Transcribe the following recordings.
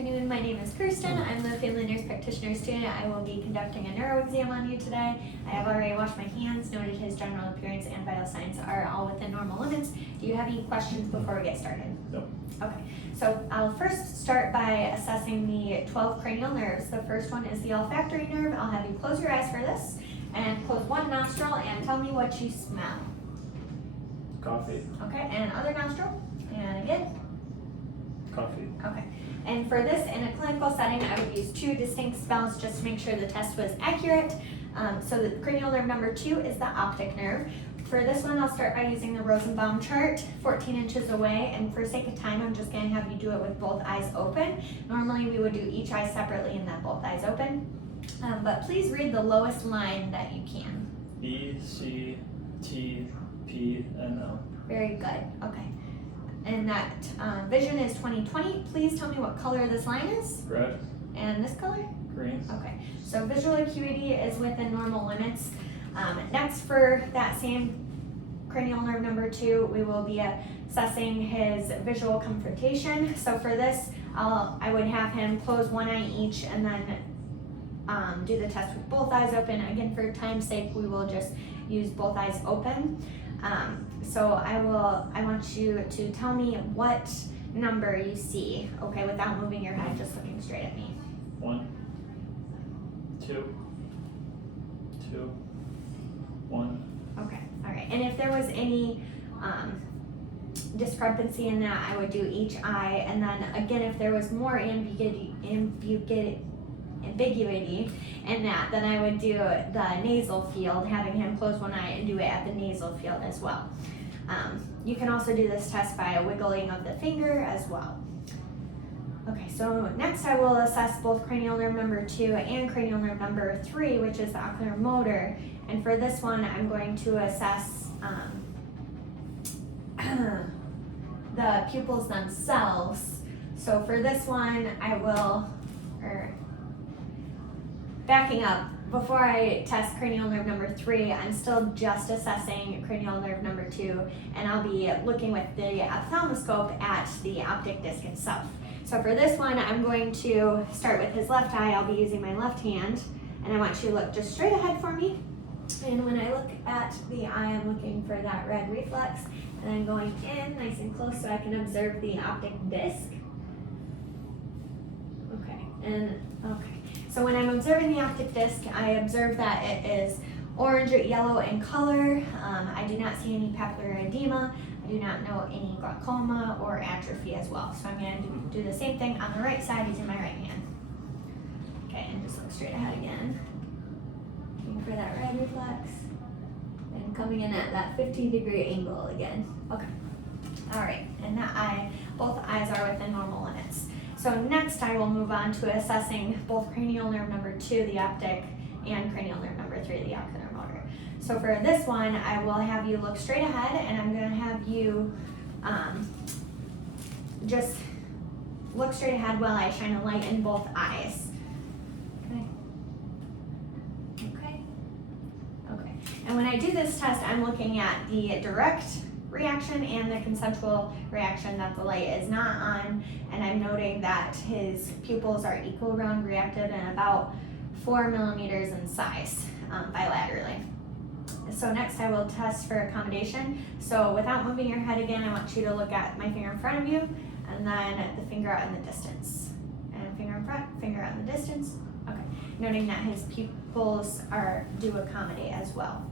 afternoon. My name is Kirsten. I'm the family nurse practitioner student. I will be conducting a neuro exam on you today. I have already washed my hands, noted his general appearance and vital signs are all within normal limits. Do you have any questions before we get started? No. Okay, so I'll first start by assessing the 12 cranial nerves. The first one is the olfactory nerve. I'll have you close your eyes for this and close one nostril and tell me what you smell. Coffee. Okay, and other nostril. And again. Coffee. Okay, and for this, in a clinical setting, I would use 2 distinct spells just to make sure the test was accurate. So the cranial nerve number 2 is the optic nerve. For this one, I'll start by using the Rosenbaum chart, 14 inches away, and for sake of time, I'm just gonna have you do it with both eyes open. Normally, we would do each eye separately and then both eyes open. But please read the lowest line that you can. E, C, T, P, N, L. Very good, okay. And that vision is 20/20. Please tell me what color this line is. Red. And this color? Green. Okay, so visual acuity is within normal limits. Next, for that same cranial nerve number 2, we will be assessing his visual confrontation. So for this, I would have him close one eye each and then do the test with both eyes open. Again, for time's sake, we will just use both eyes open. So I want you to tell me what number you see, okay, without moving your head, just looking straight at me. 1, 2, 2, 1. Okay, all right. And if there was any discrepancy in that, I would do each eye. And then again, if there was more ambiguity in that, then I would do the nasal field, having him close one eye and do it at the nasal field as well. You can also do this test by a wiggling of the finger as well. Okay, so next I will assess both cranial nerve number 2 and cranial nerve number 3, which is the ocular motor. And for this one, I'm going to assess the pupils themselves. So for this one, backing up, before I test cranial nerve number 3, I'm still just assessing cranial nerve number 2, and I'll be looking with the ophthalmoscope at the optic disc itself. So for this one, I'm going to start with his left eye. I'll be using my left hand, and I want you to look just straight ahead for me. And when I look at the eye, I'm looking for that red reflex, and then going in nice and close so I can observe the optic disc. Okay. So when I'm observing the optic disc, I observe that it is orange or yellow in color. I do not see any papillary edema. I do not know any glaucoma or atrophy as well. So I'm going to do the same thing on the right side using my right hand. Okay, and just look straight ahead again. Looking for that red reflex. And coming in at that 15-degree angle again. Okay. All right, and that eye, both eyes are within normal limits. So next I will move on to assessing both cranial nerve number 2, the optic, and cranial nerve number 3, the ocular motor. So for this one, I will have you look straight ahead, and I'm going to have you just look straight ahead while I shine a light in both eyes. Okay. And when I do this test, I'm looking at the direct reaction and the conceptual reaction that the light is not on, and I'm noting that his pupils are equal round reactive and about 4 millimeters in size bilaterally. So next I will test for accommodation. So without moving your head again, I want you to look at my finger in front of you and then the finger out in the distance. And finger in front, finger out in the distance. Okay, noting that his pupils do accommodate as well.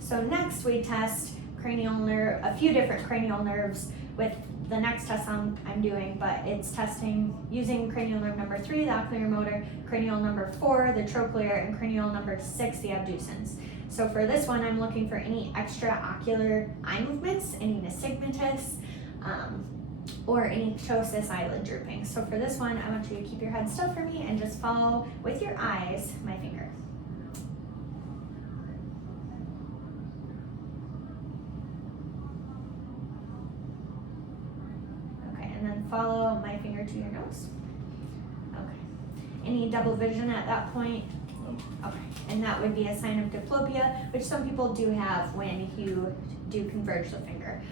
So next we test a few different cranial nerves with the next test I'm doing, but it's testing using cranial nerve number 3, the ocular motor, cranial number 4, the trochlear, and cranial number 6, the abducens. So for this one, I'm looking for any extraocular eye movements, any nystagmus, or any ptosis eyelid drooping. So for this one, I want you to keep your head still for me and just follow with your eyes my finger. And then follow my finger to your nose. Okay. Any double vision at that point? Okay. And that would be a sign of diplopia, which some people do have when you do converge the finger.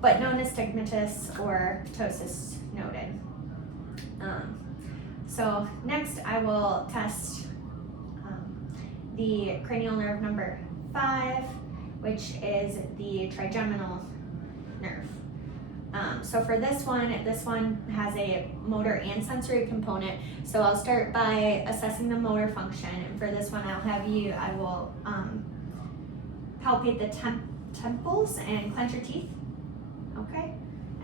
But no nystagmus or ptosis noted. So next I will test the cranial nerve number 5, which is the trigeminal nerve. So for this one has a motor and sensory component. So I'll start by assessing the motor function, and for this one I will palpate the temples and clench your teeth. Okay,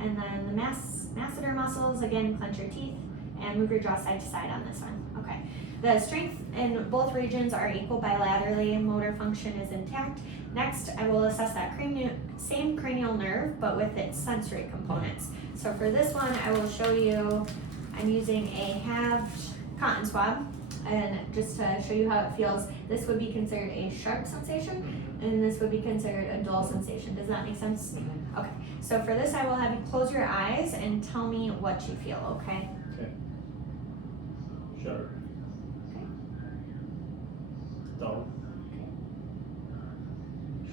and then the masseter muscles, again, clench your teeth and move your jaw side to side on this one. Okay, the strength in both regions are equal bilaterally, motor function is intact. Next, I will assess that same cranial nerve, but with its sensory components. So for this one, I will show you, I'm using a halved cotton swab, and just to show you how it feels, this would be considered a sharp sensation, and this would be considered a dull sensation. Does that make sense? Okay, so for this, I will have you close your eyes and tell me what you feel, okay? Okay. Sharp. Okay. Dull. Okay.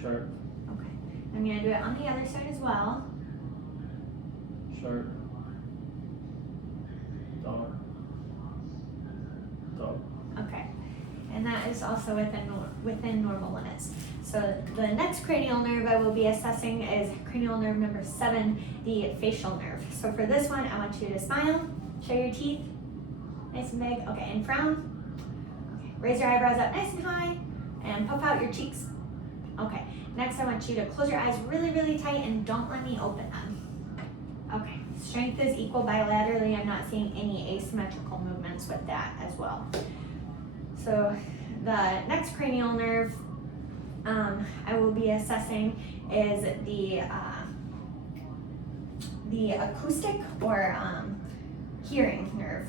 Sharp. Okay. I'm gonna do it on the other side as well. Sharp. Dull. Dull. Okay. And that is also within normal limits. So the next cranial nerve I will be assessing is cranial nerve number 7, the facial nerve. So for this one, I want you to smile, show your teeth, nice and big. Okay, and frown. Okay, raise your eyebrows up nice and high, and puff out your cheeks. Okay, next I want you to close your eyes really, really tight and don't let me open them. Okay, strength is equal bilaterally. I'm not seeing any asymmetrical movements with that as well. So the next cranial nerve I will be assessing is the acoustic or hearing nerve.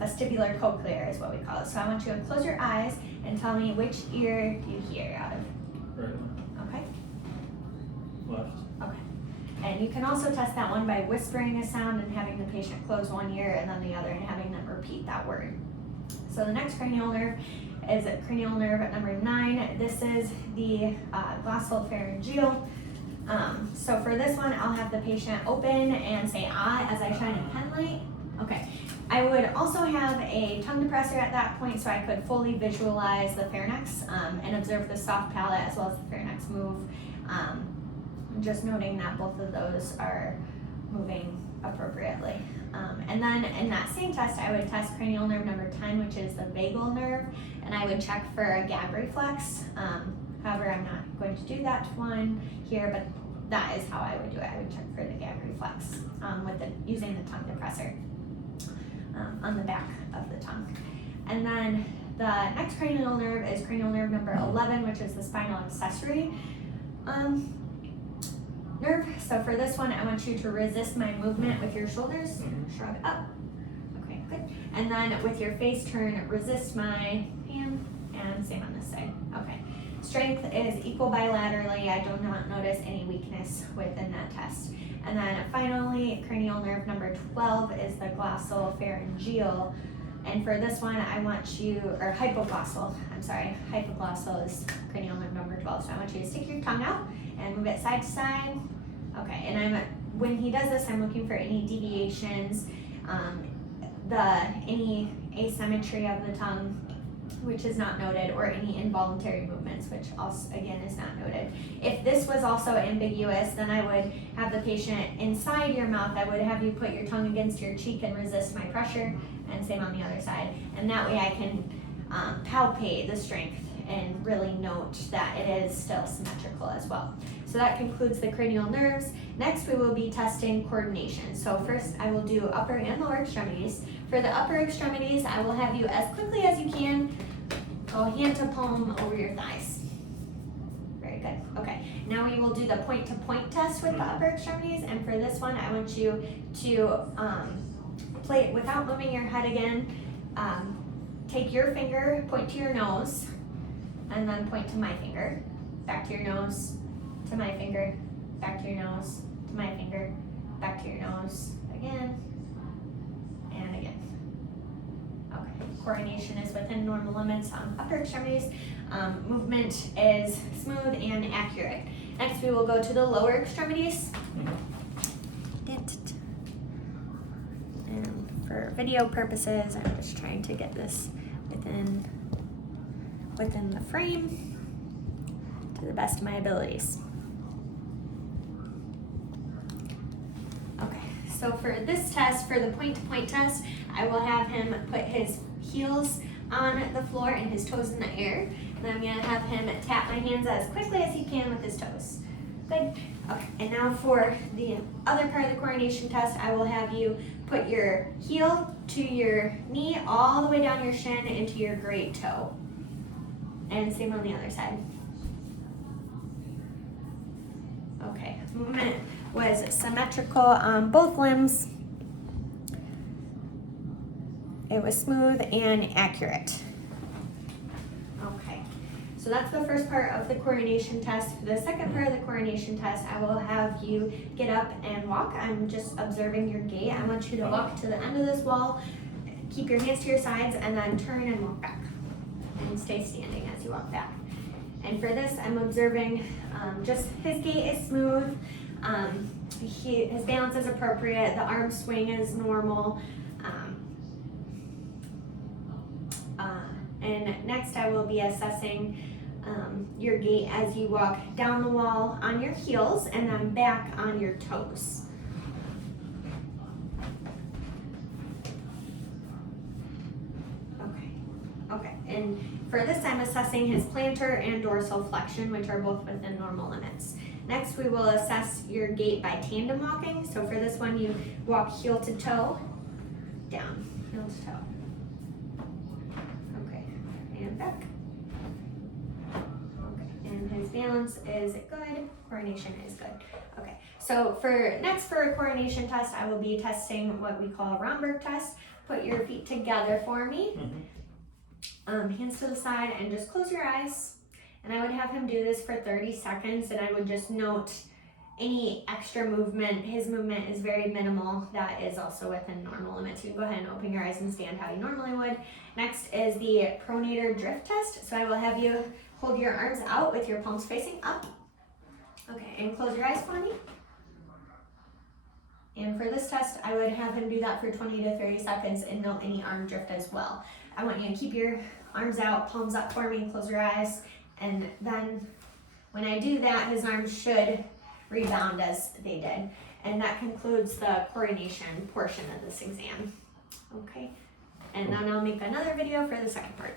Vestibular cochlear is what we call it. So I want you to close your eyes and tell me which ear you hear out of. Right. Okay? Left. Okay. And you can also test that one by whispering a sound and having the patient close one ear and then the other and having them repeat that word. So the next cranial nerve is cranial nerve at number 9. This is the glossopharyngeal. So for this one, I'll have the patient open and say ah as I shine a pen light. Okay. I would also have a tongue depressor at that point so I could fully visualize the pharynx and observe the soft palate as well as the pharynx move. Just noting that both of those are moving appropriately. And then in that same test, I would test cranial nerve number 10, which is the vagal nerve, and I would check for a gag reflex. However, I'm not going to do that one here, but that is how I would do it. I would check for the gag reflex using the tongue depressor on the back of the tongue. And then the next cranial nerve is cranial nerve number 11, which is the spinal accessory nerve. So for this one, I want you to resist my movement with your shoulders, shrug up. Okay, good. And then with your face turn, resist my hand, and same on this side. Okay. Strength is equal bilaterally. I do not notice any weakness within that test. And then finally, cranial nerve number 12 is the glossopharyngeal. And for this one, I want you, or hypoglossal is cranial nerve number 12. So I want you to stick your tongue out and move it side to side. Okay, and when he does this, I'm looking for any deviations, any asymmetry of the tongue, which is not noted, or any involuntary movements, which also, again, is not noted. If this was also ambiguous, then I would have the patient inside your mouth. I would have you put your tongue against your cheek and resist my pressure, and same on the other side. And that way I can palpate the strength and really note that it is still symmetrical as well. So that concludes the cranial nerves. Next, we will be testing coordination. So first, I will do upper and lower extremities. For the upper extremities, I will have you, as quickly as you can, go hand to palm over your thighs. Very good. Okay. Now we will do the point-to-point test with the upper extremities. And for this one, I want you to play it without moving your head again. Take your finger, point to your nose, and then point to my finger. Back to your nose, to my finger, back to your nose, to my finger, back to your nose, again, and again. Okay, coordination is within normal limits on upper extremities. Movement is smooth and accurate. Next, we will go to the lower extremities. And for for video purposes, I'm just trying to get this within the frame to the best of my abilities. Okay, so for this test, for the point-to-point test, I will have him put his heels on the floor and his toes in the air. And I'm gonna have him tap my hands as quickly as he can with his toes. Good. Okay, and now for the other part of the coordination test, I will have you put your heel to your knee all the way down your shin into your great toe. And same on the other side. Okay, movement was symmetrical on both limbs. It was smooth and accurate. Okay, so that's the first part of the coordination test. For the second part of the coordination test, I will have you get up and walk. I'm just observing your gait. I want you to walk to the end of this wall, keep your hands to your sides, and then turn and walk back. And stay standing as you walk back. And for this, I'm observing just his gait is smooth, his balance is appropriate, the arm swing is normal. And next I will be assessing your gait as you walk down the wall on your heels and then back on your toes. Okay, and for this I'm assessing his plantar and dorsal flexion, which are both within normal limits. Next we will assess your gait by tandem walking. So for this one you walk heel to toe, down, heel to toe. Okay, and back. Okay, and his balance is good, coordination is good. Okay, so for a coordination test, I will be testing what we call a Romberg test. Put your feet together for me. Hands to the side and just close your eyes. And I would have him do this for 30 seconds and I would just note any extra movement. His movement is very minimal. That is also within normal limits. You can go ahead and open your eyes and stand how you normally would. Next is the pronator drift test. So I will have you hold your arms out with your palms facing up. Okay, and close your eyes for me. And for this test, I would have him do that for 20 to 30 seconds and note any arm drift as well. I want you to keep your arms out, palms up for me, close your eyes, and then when I do that, his arms should rebound as they did. And that concludes the coordination portion of this exam. Okay, and then I'll make another video for the second part.